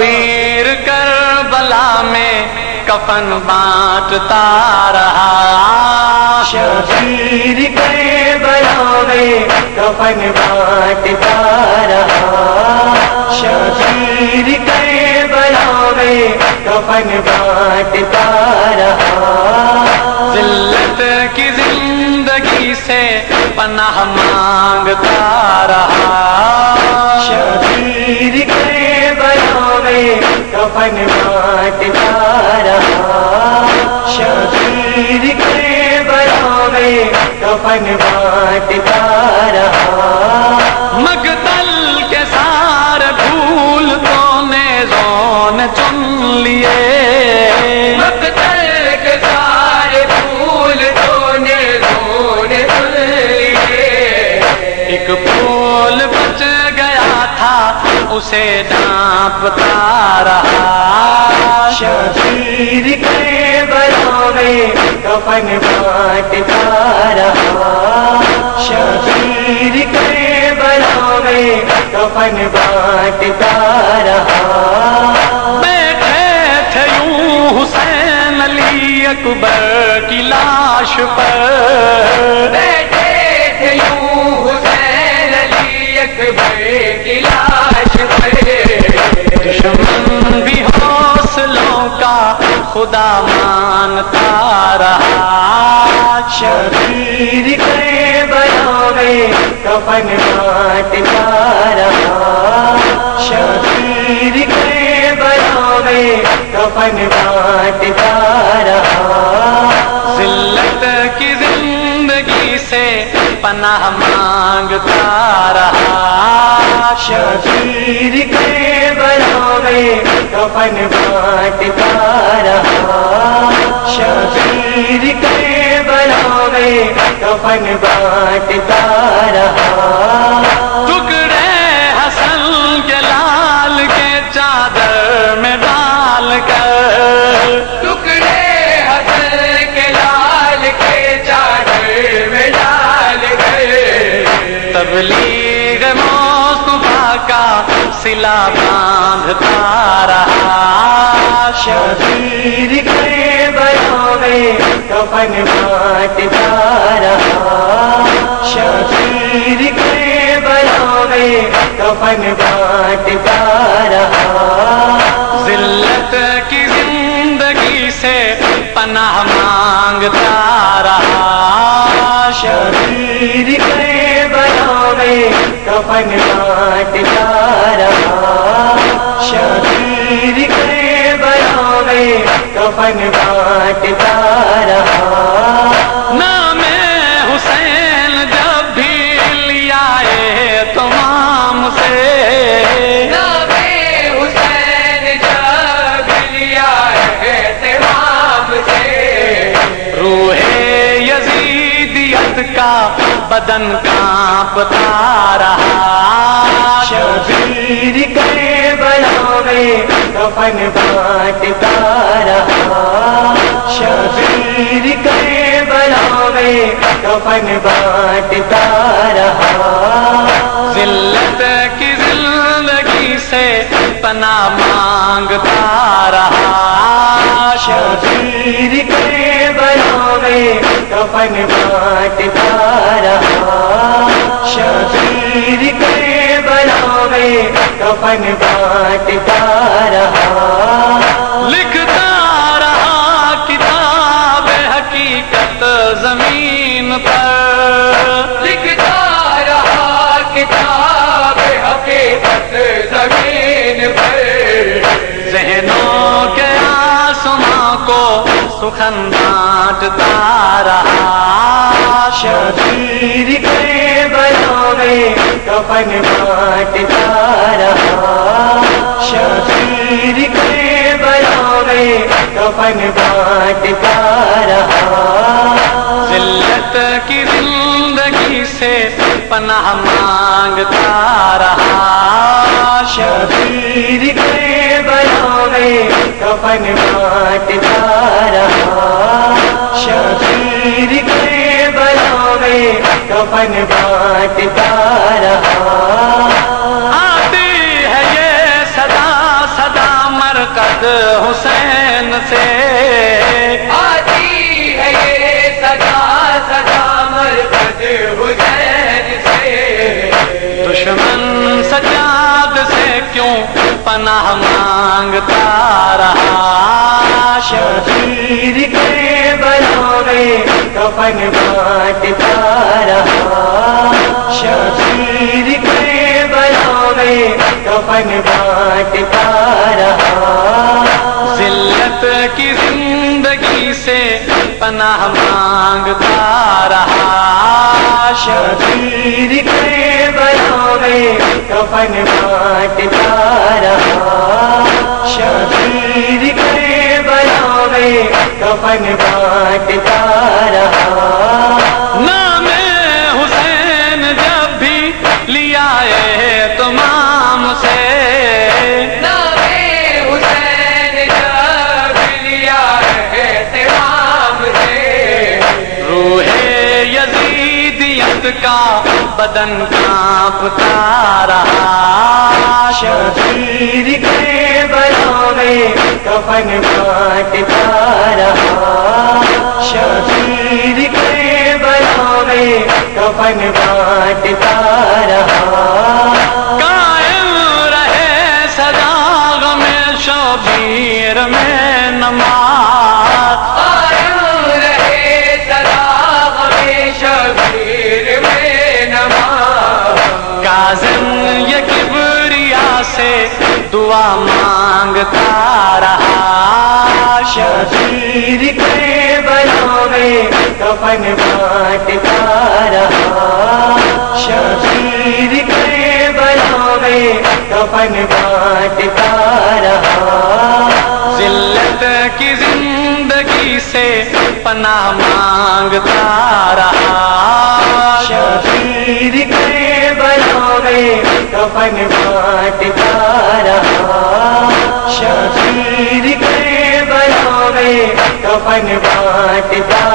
شبیر کربلا میں کفن بانٹتا رہا، شبیر کربلا میں کفن بانٹتا رہا، شبیر کربلا میں کفن بانٹتا رہا، ذلت کی زندگی سے پناہ مانگتا رہا، شبیر کربلا میں کفن بانٹتا رہا، شبیر کربلا میں کفن بانٹتا رہا، مقتل کے سارے پھول تو نیزوں نے چن لیے، مقتل کے سارے پھول تو نیزوں نے چن لیے، ایک پھول بچ گیا تھا اسے ڈھانپتا رہا، شبیر کربلا میں کفن بانٹتا رہا، شبیر کربلا میں کفن بانٹتا رہا، بیٹھے تھے یوں حسین علی اکبر کی لاش پر، بیٹھے تھے یوں حسین علی اکبر کی لاش پر، دشمن بھی حوصلوں کا خدا مانتا رہا، شبیر کربلا میں کفن بانٹتا رہا، شبیر کربلا میں کفن بانٹتا رہا، ذلت کی زندگی سے پناہ مانگتا رہا، شبیر کربلا میں کفن بانٹتا رہا، شبیر کربلا میں کفن بانٹتا رہا، ٹکڑے حسن کے لال کے چادر میں ڈال کر، ٹکڑے حسن کے لال کے چادر میں ڈال گئے، تبلیغ مصطفیٰ کا صلہ باندھتا رہا، شبیر کربلا میں کفن بانٹتا رہا، شبیر کربلا میں کفن بانٹتا رہا، ذلت کی زندگی سے پناہ مانگتا رہا، شبیر کربلا میں کفن بانٹتا رہا، شبیر کربلا میں کفن بانٹتا رہا، نام حسین جب بھی لیا تمام سے، نام حسین جب لیا ہے تمام سے، روح یزیدیت کا بدن کانپتا رہا، شبیر کربلا میں کفن بانٹتا رہا، شبیر کربلا میں کفن بانٹتا رہا، ذلت کی زندگی سے پناہ مانگتا رہا، شبیر کربلا میں کفن بانٹتا رہا، شبیر کربلا میں کفن بانٹتا رہا، لکھتا رہا کتاب حقیقت زمین پر، لکھتا رہا کتاب حقیقت زمین پر، ذہنوں کے آسماں کو سخن بانٹتا رہا، شبیر کربلا میں کفن بانٹتا رہا، شبیر کربلا میں کفن بانٹتا رہا، ذلت کی زندگی سے پناہ مانگتا رہا، شبیر کربلا میں کفن بانٹتا رہا، شبیر کربلا میں کفن بانٹتا رہا، آتی ہے یہ صدا صدا سجاد حسین سے آتی ہے یہ سدا سدا مرکز حسین سے، دشمن سجاد سے کیوں پناہ مانگتا رہا، شبیر کے بلوں میں کفن بانٹتا رہا، شبیر کے بلوں میں کفن بانٹتا رہا، ذلت کی زندگی سے پناہ مانگتا رہا، شبیر کے بلوں میں کفن بانٹتا رہا، شبیر کے بلوں میں کفن بانٹتا رہا، نام حسین جب بھی لیا ہے تمام سے، نام حسین جب لیا ہے تمام سے، روح یزیدیت کا بدن کانپتا رہا، شبیر کے بلوں میں کفن بانٹتا رہا، شبیر کے بلوں میں کفن بانٹتا رہا، قائم رہے سدا غم شبیر میں نماز، قائم رہے سدا غم شبیر میں نماز، کاظم یہ کبریا سے دعا مانگتا رہا، شبیر کے بلوں میں کفن بانٹتا رہا، شبیر کے بلوں میں کفن بانٹتا رہا، ذلت کی زندگی سے پناہ مانگتا رہا، شبیر کے بلوں میں کفن بانٹتا رہا، شبیر کے بلوں میں کفن بانٹتا